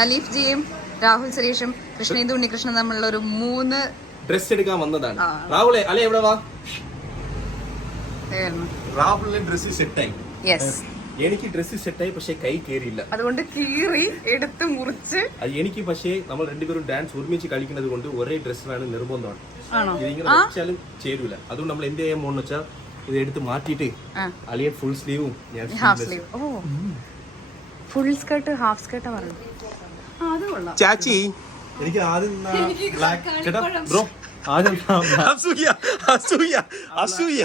നലീഫ് ജിയും രാഹുൽ സുരേഷും കൃഷ്ണേന്ദു ഉണ്ണികൃഷ്ണൻ തമ്മിലുള്ള ഒരു 3 ഡ്രസ് എടുക്കാൻ വന്നതാണ്. രാഹുലെ അല്ലെ എവിടെ വാ. രാഹുലിന്റെ ഡ്രസ് സെറ്റായി. എനിക്ക് ഡ്രസ് സെറ്റായി, പക്ഷെ കൈ കയറിയില്ല. അതുകൊണ്ട് കീറി എടുത്ത് മുറിച്ച് എനിക്ക്. പക്ഷേ നമ്മൾ രണ്ടുപേരും ഡാൻസ് ഒരുമിച്ച് കളിക്കുന്നത് കൊണ്ട് ഒരേ ഡ്രസ് വേണം നിർബന്ധമാണ്. ഇതിങ്ങനെ വെച്ചാലും ചേരൂല. അതുകൊണ്ട് നമ്മൾ എന്ത് ചെയ്യാൻ പോകുന്ന വെച്ചാൽ ഇത് എടുത്ത് മാറ്റിയിട്ട് അലിയൻ ഫുൾ സ്ലീവും ഞാൻ half sleeve. Full skirt half സ്കേർട്ടാ പറഞ്ഞത്. ചാച്ചി എനിക്ക് ആദ്യം ബ്ലാക്ക് ചേട്ടാ ബ്രോ ആദ്യം അസൂയ അസൂയ അസൂയ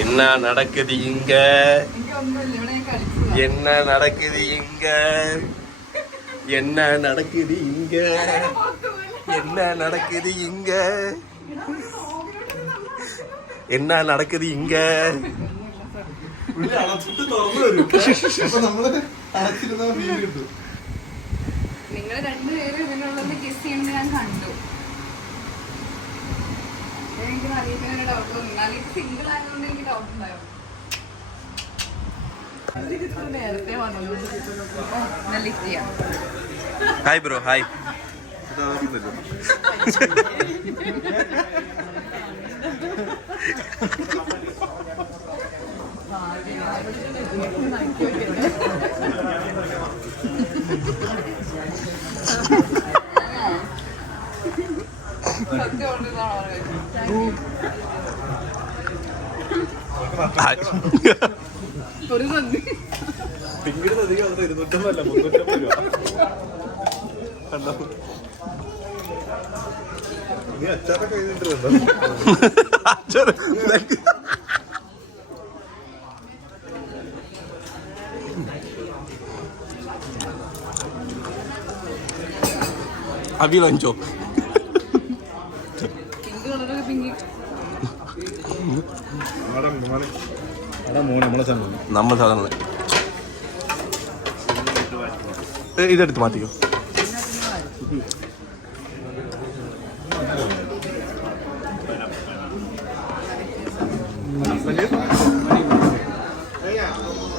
என்ன நடக்குது இங்க, என்ன நடக்குது இங்க, என்ன நடக்குது இங்க, என்ன நடக்குது இங்க, என்ன நடக்குது இங்க. നിങ്ങൾ രണ്ടുപേരും ഇതിനുള്ളത് കിസ് ചെയ്യുന്നത് ഞാൻ കണ്ടു. എനിക്ക് നല്ലീഫിന് ഡൗട്ട് തോന്നി. നല്ലീഫ് സിംഗിൾ ആയതുകൊണ്ട് എനിക്ക് ഡൗട്ട് ഉണ്ടായിരുന്നു. നേരത്തെ വന്നത് നല്ലീഫ് ചെയ്യാം. Hi bro. ഹായ്. ഒരു നന്ദി. പിന്നീട് അധികം 250 അല്ല 350 രൂപ. നീ അച്ചാറൊക്കെ എഴുതിട്ടുണ്ടോ? അച്ചാർ അഭി ലഞ്ചോ നമ്മൾ സാധാരണ ഇതെടുത്ത് മാറ്റിക്കോ.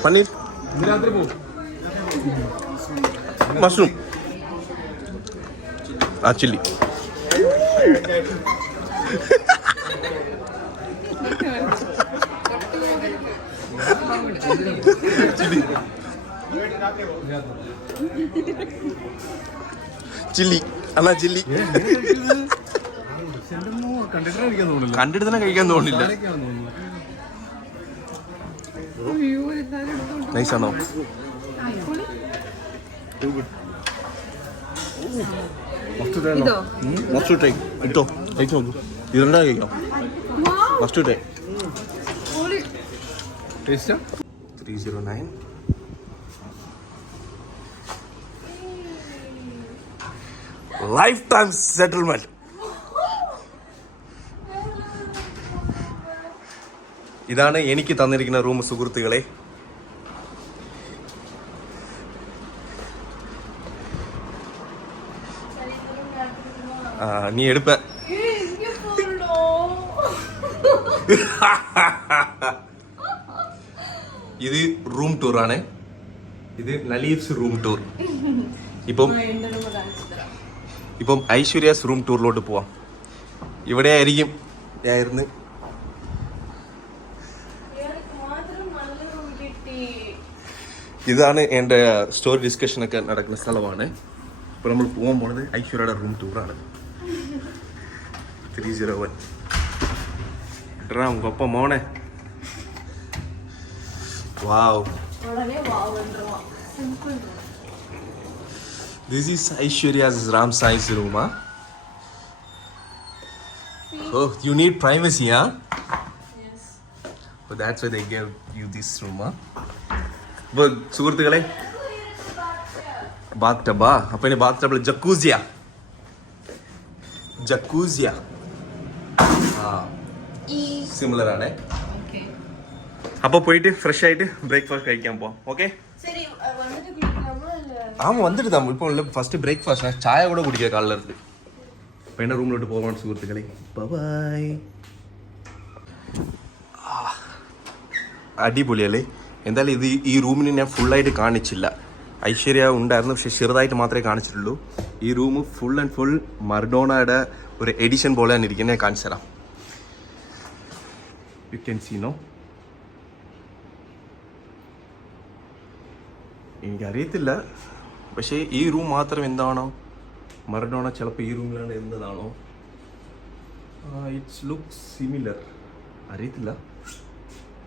പനീർ മഷ്റൂം ആ ചില്ലി. ചില്ലി അല്ല ചില്ലി കണ്ടിട്ട് തന്നെ കഴിക്കാൻ തോന്നില്ല. നൈസാണോ? മസ്റ്റ് ട്രൈ ഇട്ടോ കഴിച്ചു നോക്കൂ. ഇതെന്താ കഴിക്കാം. Must try. 309 life time settlement. ഇതാണ് എനിക്ക് തന്നിരിക്കുന്ന റൂം സുഹൃത്തുക്കളെ. നീ എടുപ്പ. ഇത് റൂം ടൂർ ആണ്. ഇത് നലീഫ്സ് റൂം ടൂർ. ഇപ്പം ഐശ്വര്യാസ് റൂം ടൂറിലോട്ട് പോവാം. ഇവിടെ ആയിരിക്കും ഞാനിരുന്ന്. ഇതാണ് എൻ്റെ സ്റ്റോറി ഡിസ്കഷനൊക്കെ നടക്കുന്ന സ്ഥലമാണ്. ഇപ്പോൾ നമ്മൾ പോകാൻ പോണത് ഐശ്വര്യയുടെ റൂം ടൂറാണ്. 301 ഗൊപ്പ മോനെ. വാവ്. This is Aishwarya's Ram Sai's room, huh? Oh, you need privacy, huh? Yes. So that's why they gave you this room, huh? But സുഹൃത്തുക്കളെ, bathtub ആ. അപ്പോൾ ഇനി bathtubൽ ജക്കൂസിയ. സിമിലർ ആണ്. അപ്പോൾ പോയിട്ട് ഫ്രഷ് ആയിട്ട് ബ്രേക്ക്ഫാസ്റ്റ് കഴിക്കാൻ പോവാം. ഓക്കെ? ஆமாம் வந்துட்டு தான். இப்போ இல்லை ஃபஸ்ட்டு பிரேக்ஃபாஸ்ட் நான் சாயா கூட குடிக்க காலைல இருந்து. இப்போ என்ன ரூமில் விட்டு போகணும் சுഹൃത്തുക്കളെ. பாய். അടിപൊളിയല്ലേ? എന്തായാലും ഇത് ഈ റൂമിന് ഞാൻ ഫുള്ളായിട്ട് കാണിച്ചില്ല. ഐശ്വര്യ ഉണ്ടായിരുന്നു, പക്ഷെ ചെറുതായിട്ട് മാത്രമേ കാണിച്ചിട്ടുള്ളൂ. ഈ റൂം ഫുൾ ആൻഡ് ഫുൾ മർഡോണയുടെ ഒരു എഡിഷൻ പോലെയാണ് ഇരിക്കുന്നത്. ഞാൻ കാണിച്ചു തരാം. You can see no. എനിക്കറിയത്തില്ല, പക്ഷേ ഈ റൂം മാത്രം എന്താണോ മറഡോണ ചിലപ്പോൾ ഈ റൂമിലാണ് എന്നതാണോ. ഇറ്റ്സ് ലുക്ക് സിമിലർ, അറിയത്തില്ല.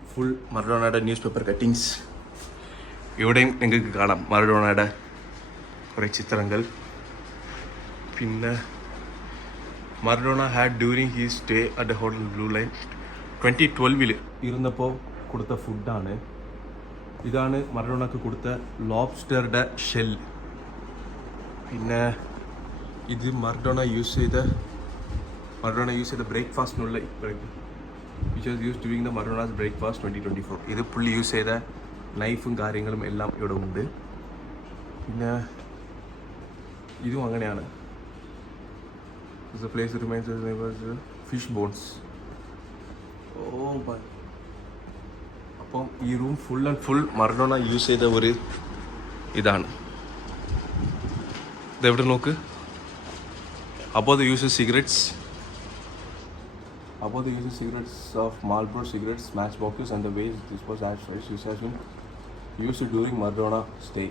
ഫുൾ മറഡോണയുടെ ന്യൂസ് പേപ്പർ കട്ടിങ്സ് ഇവിടെയും നിങ്ങൾക്ക് കാണാം. മറഡോണയുടെ കുറേ ചിത്രങ്ങൾ. പിന്നെ Maradona had during he stay at the hotel blue line 2012 ഇരുന്നപ്പോൾ കൊടുത്ത ഫുഡാണ്. ഇതാണ് മറഡോണക്ക് കൊടുത്ത ലോബ്സ്റ്ററുടെ ഷെൽ. പിന്നെ ഇത് മറഡോണ യൂസ് ചെയ്ത ബ്രേക്ക്ഫാസ്റ്റിനുള്ള which was use during the Maradona's breakfast 2024. ഇത് പുള്ളി യൂസ് ചെയ്ത നൈഫും കാര്യങ്ങളും എല്ലാം ഇവിടെ ഉണ്ട്. പിന്നെ ഇതും അങ്ങനെയാണ്. Place remains fish bones. അപ്പം ഈ room full and full Maradona use ചെയ്ത ഒരു ഇതാണ്. ഇതെവിടെ നോക്ക്. About the use of cigarettes of Marlboro cigarettes, matchboxes and the ways this was used during Maradona stay.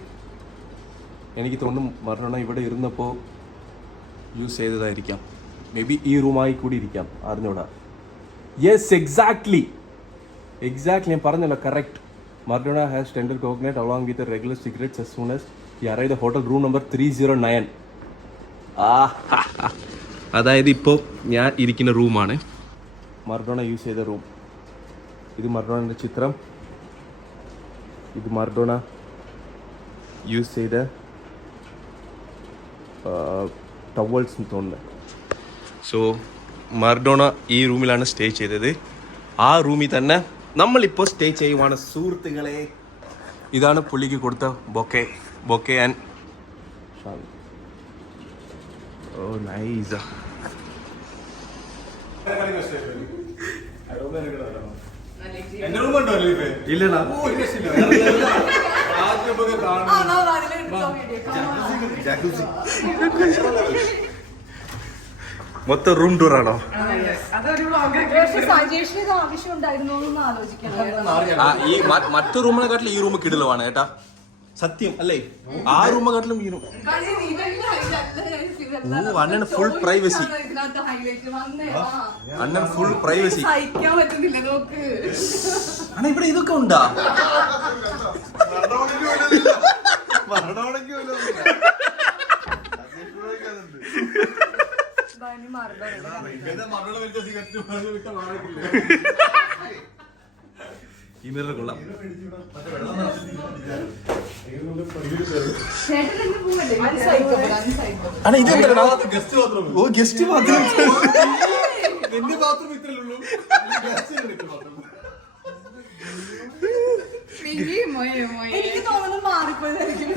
എനിക്ക് തോന്നുന്നു മറഡോണ ഇവിടെ ഇരുന്നപ്പോൾ യൂസ് ചെയ്തതായിരിക്കാം. മേ ബി ഈ റൂമായി കൂടി ഇരിക്കാം, അറിഞ്ഞൂടാ. യെസ്, എക്സാക്ട്ലി ഞാൻ പറഞ്ഞല്ലോ, correct. Maradona has tender coconut along with the regular cigarettes as soon as he arrived at hotel room number 309. അതായത് ഇപ്പോൾ ഞാൻ ഇരിക്കുന്ന റൂമാണ് മറഡോണ യൂസ് ചെയ്ത റൂം. ഇത് മറഡോണയുടെ ചിത്രം. ഇത് മറഡോണ യൂസ് ചെയ്ത ടവൽസ് തോന്നുന്നു. സോ മറഡോണ ഈ റൂമിലാണ് സ്റ്റേ ചെയ്തത്. ആ റൂമിൽ തന്നെ നമ്മളിപ്പോൾ സ്റ്റേ ചെയ്യുവാണ് സുഹൃത്തുക്കളെ. ഇതാണ് പുള്ളിക്ക് കൊടുത്ത bouquet and shall. Oh, nice. മൊത്തം റൂം ടൂർ ആണോ? ഈ മറ്റു റൂമിനെക്കാട്ടിലും ഈ റൂം കിടലുമാണ് കേട്ടാ, സത്യം അല്ലേ? ആ റൂമിനെക്കാട്ടിലും ഈ റൂം. അണ്ണൻ ഫുൾ പ്രൈവസി. അണ്ണൻ ഫുൾ പ്രൈവസി. അണ്ണ ഇവിടെ ഇതൊക്കെ ഉണ്ടാ? ഈ മിറർ കൊള്ളാം. അണ്ണാ ഇത് എന്താ? ഓ, ഗസ്റ്റ് ബാത്റൂം. എനിക്ക് തോന്നുന്നു മാറിപ്പോയതായിരിക്കും.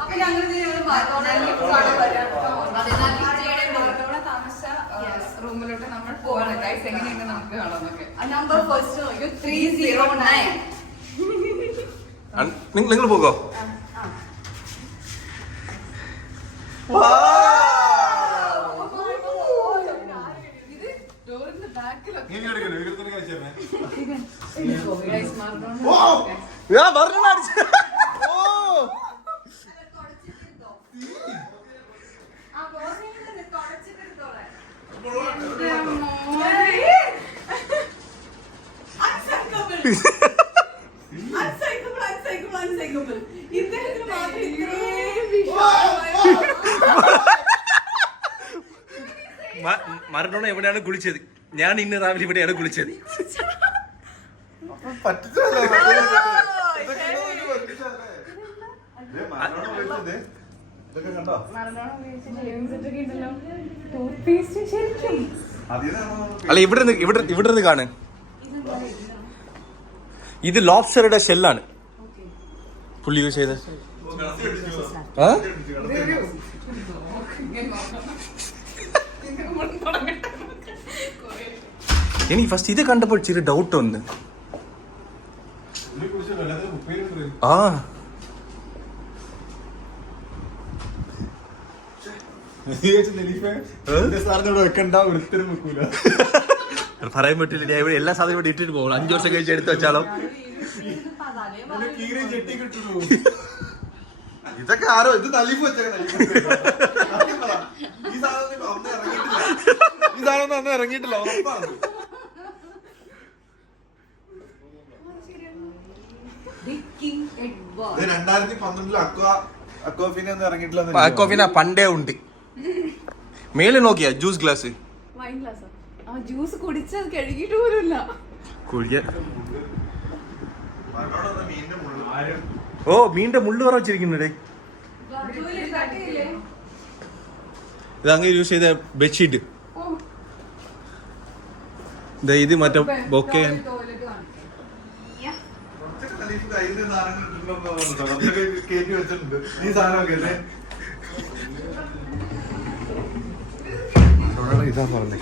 അപ്പൊ ഞങ്ങൾ റൂമിലോട്ട് നമ്മൾ പോവാണ്. ഗൈസ് എങ്ങനെയുണ്ട് നമുക്ക് കാണാന്നൊക്കെ. Number first 309. നിങ്ങൾ പോകോ? മറഡോണ എവിടെയാണ് കുളിച്ചത്? ഞാൻ ഇന്ന് രാവിലെ ഇവിടെയാണ് കുളിച്ചത്. അല്ല, ഇവിടെ കാണാൻ ഇത് ലോബ്സ്റ്ററുടെ ഷെല്ലാണ് പുള്ളി യൂസ് ചെയ്ത്. എനിക്ക് ഫസ്റ്റ് ഇത് കണ്ടപ്പോൾ ചെറിയ ഡൗട്ട് ഉണ്ട്. ആ പറയാൻ പറ്റില്ല. എല്ലാ സാധനവും ഇവിടെ ഇട്ടിട്ട് പോകും. 5 വർഷം കഴിച്ച് എടുത്ത് വെച്ചാലോ. ഇതൊക്കെ ആരോ ഇത് തലീഫ് വെച്ച ഈ സാധനം അന്ന് ഇറങ്ങിയിട്ടില്ല. ഉറപ്പാണ്. ഇത് 2012 അക്വാഫിനെ ഒന്നും ഇറങ്ങിയിട്ടില്ല. അക്വാഫിന പണ്ടേ ഉണ്ട്. മേലെ നോക്കിയാ ജ്യൂസ് ഗ്ലാസ്. Wine glass. ആ ജ്യൂസ് കുടിച്ചത് കഴുകിയിട്ട് പോലുമില്ല. ഓ മീനിന്റെ മുള്ളു പറ വെച്ചിരിക്കുന്നുണ്ടേ. ഇത് അങ്ങനെ യൂസ് ചെയ്ത ബെഡ്ഷീറ്റ്. ഇത് മറ്റേ ബൊക്കെ. കേറ്റി വെച്ചിട്ടുണ്ട് ഈ സാധനമൊക്കെ അല്ലേ. ഇതാ പറഞ്ഞേ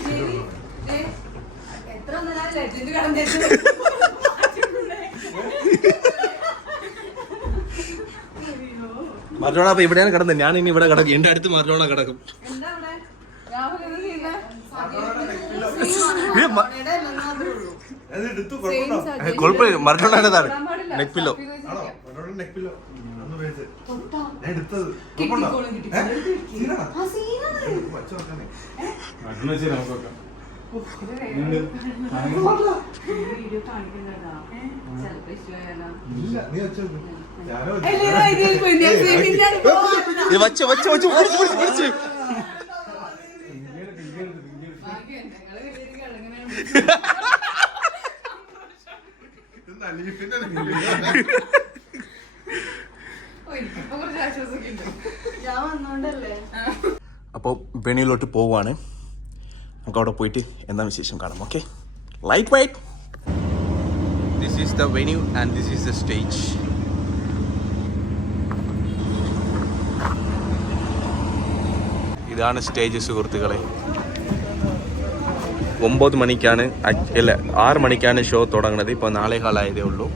മറഡോണ അപ്പൊ ഇവിടെയാണ് കിടന്നത്. ഞാൻ ഇനി ഇവിടെ കിടക്കും. എന്റെ അടുത്ത് മറഡോണ കിടക്കും. കുഴപ്പമില്ല. മറഡോണയുടേതാണ് നെക്ക് പില്ലോ. വച്ച് വച്ച് വച്ച് പിടിച്ച് പിടിച്ച് അപ്പോൾ വെണിയിലോട്ട് പോവാണ്. നമുക്ക് അവിടെ പോയിട്ട് എന്താ വിശേഷം കാണാം. Okay, light weight. This is the venue and this is the stage. ഇതാണ് സ്റ്റേജ് സുഹൃത്തുക്കളെ. 9 മണിക്കാണ് അല്ല 6 മണിക്കാണ് ഷോ തുടങ്ങുന്നത്. ഇപ്പോൾ 4:15 ആയതേ ഉള്ളൂ.